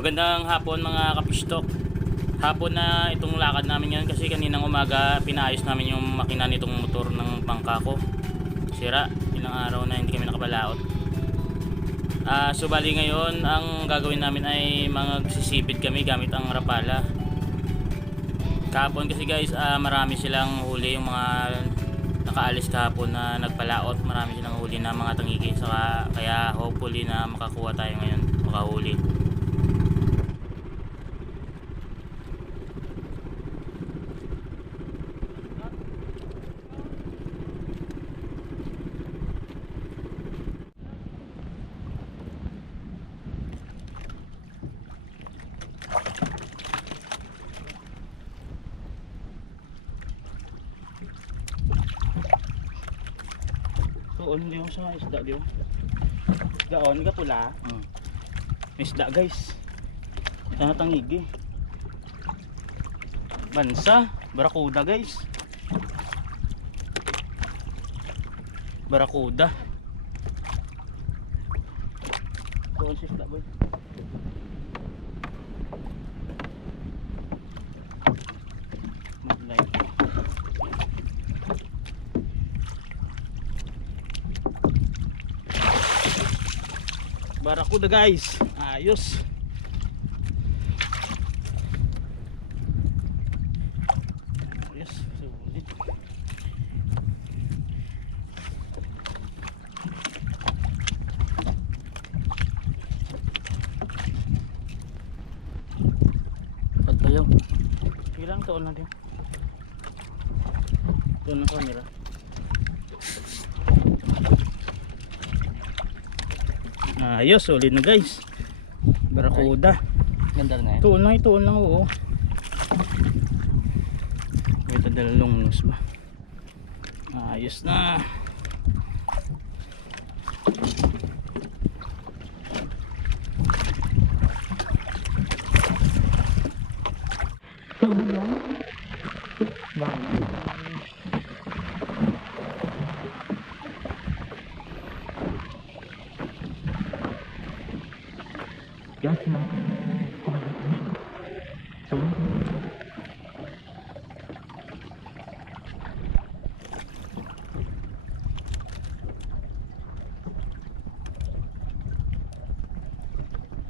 Magandang hapon mga kapistok. Hapon na itong lakad namin ngayon kasi kaninang umaga pinaayos namin yung makina nitong motor ng bangka ko. Sira, ilang araw na hindi kami nakapalaot. Bali ngayon ang gagawin namin ay magsisipid kami gamit ang rapala. Kahapon kasi guys, marami silang huli, yung mga nakaalis kahapon na nagpalaot. Marami silang huli na mga tangigi, kaya hopefully na makakuha tayo ngayon, makahuli. Tuon diyo sa isda diyo. Daon ka pula. Isda guys. Sana tangigi. Bansa, barakuda guys. Barakuda. Tuon sa isda boy. Barakuda guys, ayos. Ayos, sulit. At tayo. Ilang taon na din? Taon na kamera. Ayos, solid na guys. Barakuda. Ganda na eh. Tuon lang oo. Ito dalawang nus ba? Ayos na.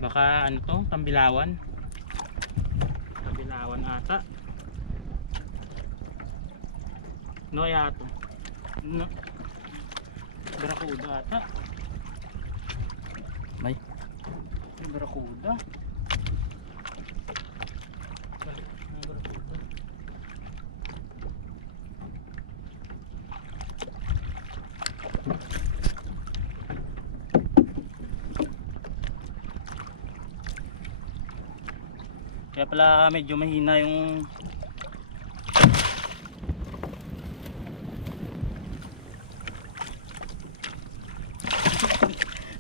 Baka ano to, Tambilawan. Tambilawan ata. No yato. No. Barakuda ata. May Barakuda. Kaya pala medyo mahina yung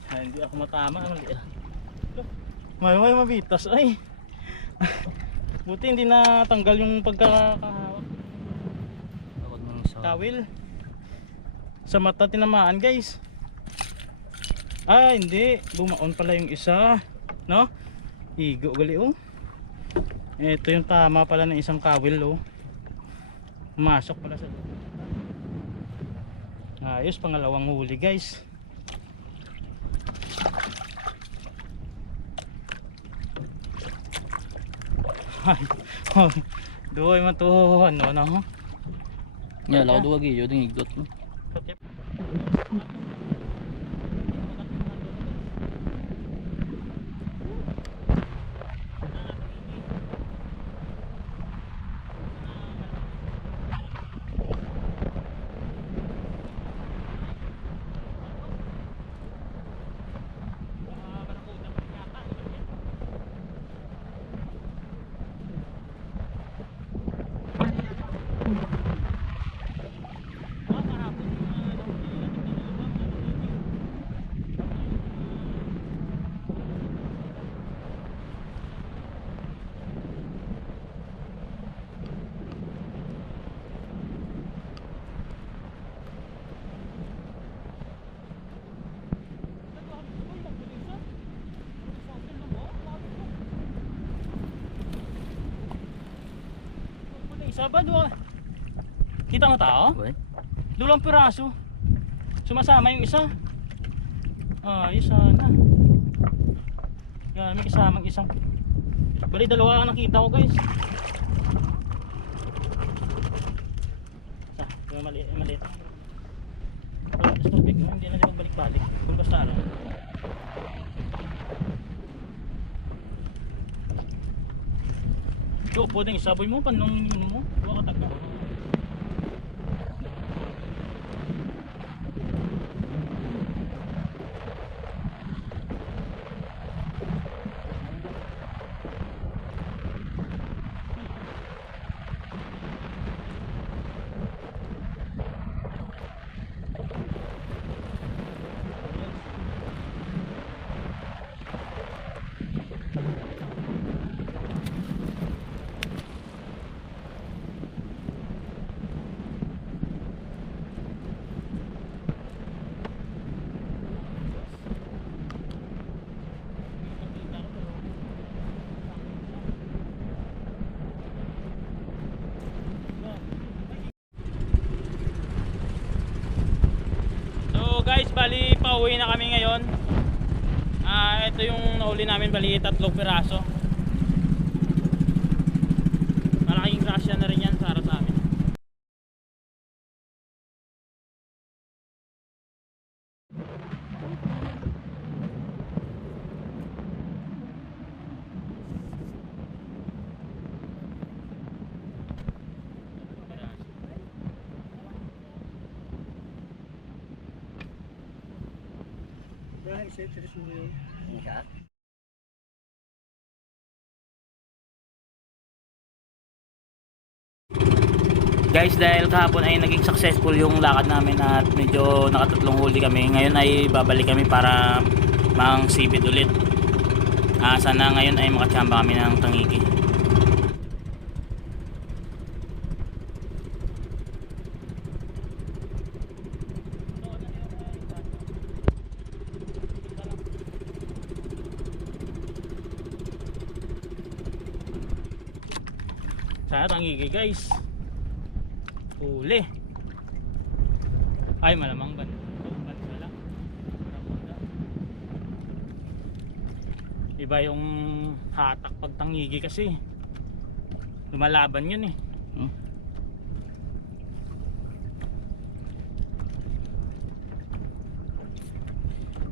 hindi ako matama. May mabitas ay. Buti hindi natanggal yung pagkakahawak. Kawil. Sa mata tinamaan guys. Hindi. Bumaon pala yung isa. No? Igo gali oh. Ito yung tama pala ng isang kawil oh. Masok pala sa ayos, pangalawang huli guys. Ay, doy man to ano. ya law duwa gi yun igot mo. isa ba? Kita mo tao? Uy. Dalawang piraso. Sumasama yung isa. Ayos sana. Yan, may kasamang isang. Bali dalawa ang nakita ko guys. Yung maliit. Wala na tubig, no? Hindi na di magbalik-balik. Kung basta ano. Yo, pwedeng isaboy mo panong yun mo. Huwag ka taga. So guys, bali pauwi na kami ngayon. Ito yung nahuli namin, bali 3 piraso. Malaking grasya na rin yan para sa amin. Guys, dahil kahapon ay naging successful yung lakad namin at medyo nakatatlong huli kami, ngayon ay babalik kami para mang sibit ulit. Sana ngayon ay makachamba kami ng tangigi. Sana tangigi guys. Huli. Ay malamang ban. Iba yung hatak pag tangigi kasi. Lumalaban yun eh.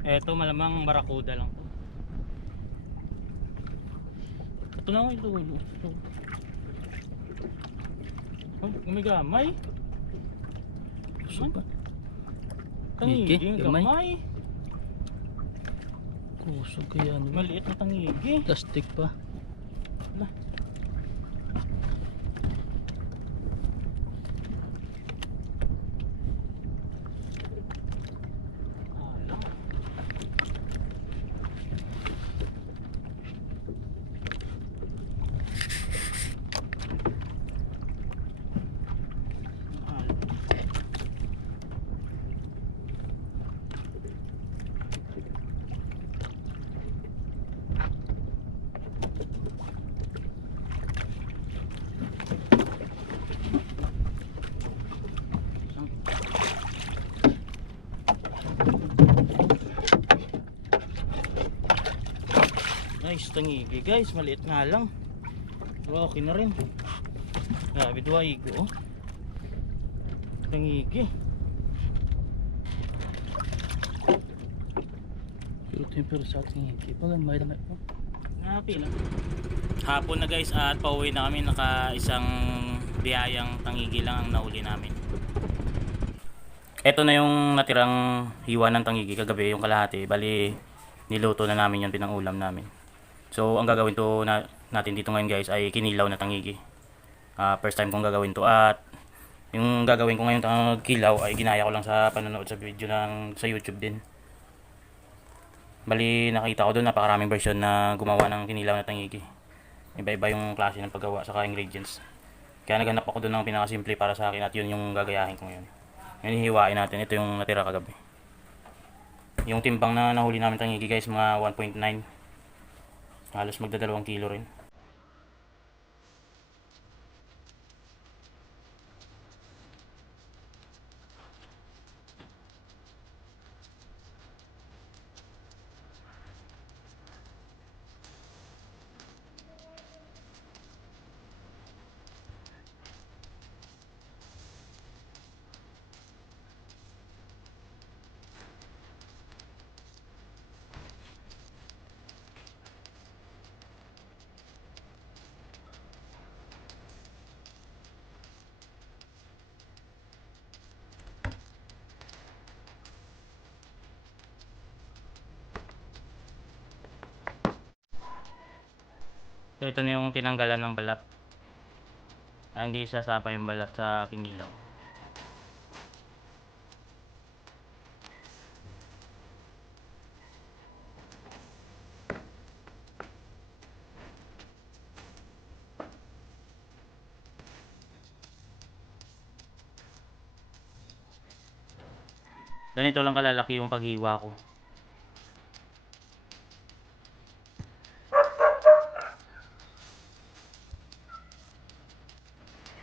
Eto malamang barakuda lang to. Ito na ito. Oh, gumigamay. Kusog pa. Tangigi, gamay. gamay. Kusog kaya ano. Maliit na tangigi. Plastic pa. Ala. Ala. Nice tangigi guys, maliit nga lang. Pero okay na rin. Grabe, duwaigo oh. Tangigi. Pero sa ating hindi pala may lang ito. Happy lang. Hapon na guys at pauwi na kami, naka isang biyayang tangigi lang ang nahuli namin. Ito na yung natirang hiwa ng tangigi kagabi, yung kalahati. Bali niluto na namin yung pinangulam namin. So ang gagawin to natin dito ngayon guys ay kinilaw na tangigi. First time kong gagawin to at yung gagawin ko ngayon kilaw ay ginaya ko lang sa panonood sa video sa YouTube din. Bali nakita ko doon napakaraming version na gumawa ng kinilaw na tangigi. Iba-iba yung klase ng paggawa saka ingredients. Kaya naghanap ako doon ng pinakasimple para sa akin at yun yung gagayahin ko ngayon. Ngayon hihiwain natin, ito yung natira kagabi. Yung timbang na nahuli namin tangigi guys, mga 1.9. Halos magda 2 kilo rin. So, ito na yung tinanggalan ng balat. Hindi sasapa yung balat sa kinilaw. Ganito lang kalalaki yung paghiwa ko.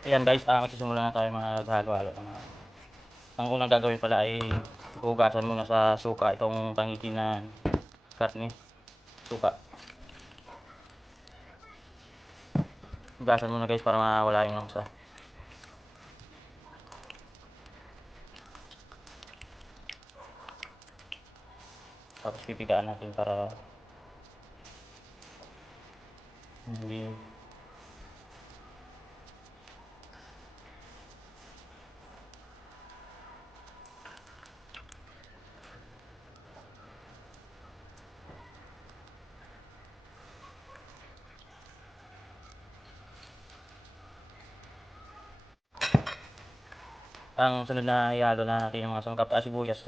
Ayan guys, magsisimula na tayo maghalo-halo. Ang unang gagawin pala ay hugasan muna sa suka itong tangiki na karne. Suka. Hugasan muna guys para mawala yung langsa. Tapos pipigaan natin para hindi ang sunod na ihalo na natin yung mga sangkap at sibuyas.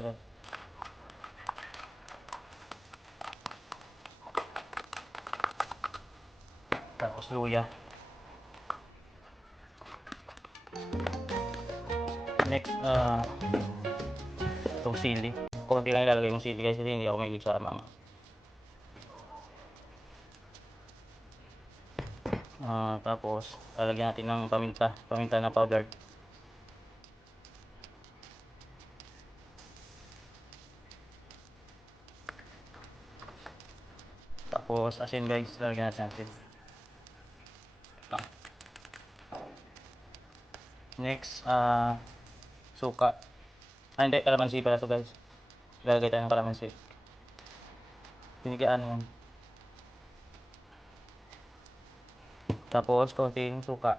Tapos luya. Next, itong sili. Kunti lang ilalagay yung sili kasi hindi ako mahilig sa mga. Tapos, lalagyan natin ng paminta na powder. Tapos, asin guys, lalagyan natin asin. Next, suka. Hindi, kalamansi pala to guys. Lalagay tayo ng kalamansi. Pinigaan yan. Tapos, konting suka.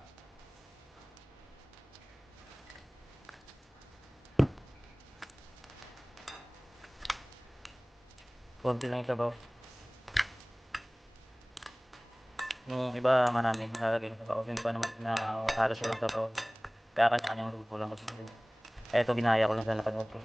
Konti lang itabaw. Yung iba maraming lalagay ng sabaw. Yung iba naman na halos walang sabaw. Kaya kanya-kanyang luto lang kasi. Eto, ginaya ko lang sa napanood ko.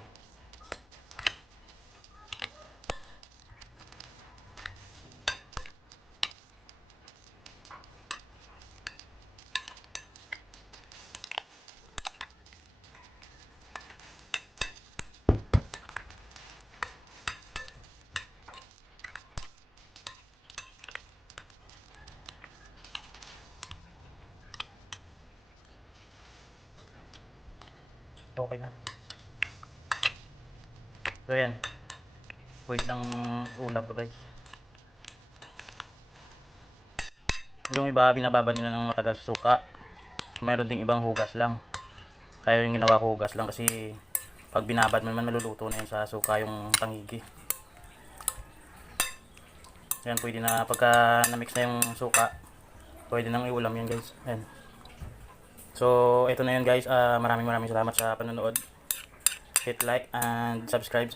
Okay na. So yan. Wait lang ulap ko guys. Yung iba binababa nila ng matagal sa suka. Mayroon ding ibang hugas lang. Kaya yung ginawa ko hugas lang kasi pag binabad mo naman maluluto na yun sa suka yung tangigi. Yan, pwede na pagka na-mix na yung suka, pwede nang iulam yan guys. Ayan. So, ito na yun guys. Maraming salamat sa panonood. Hit like and subscribe.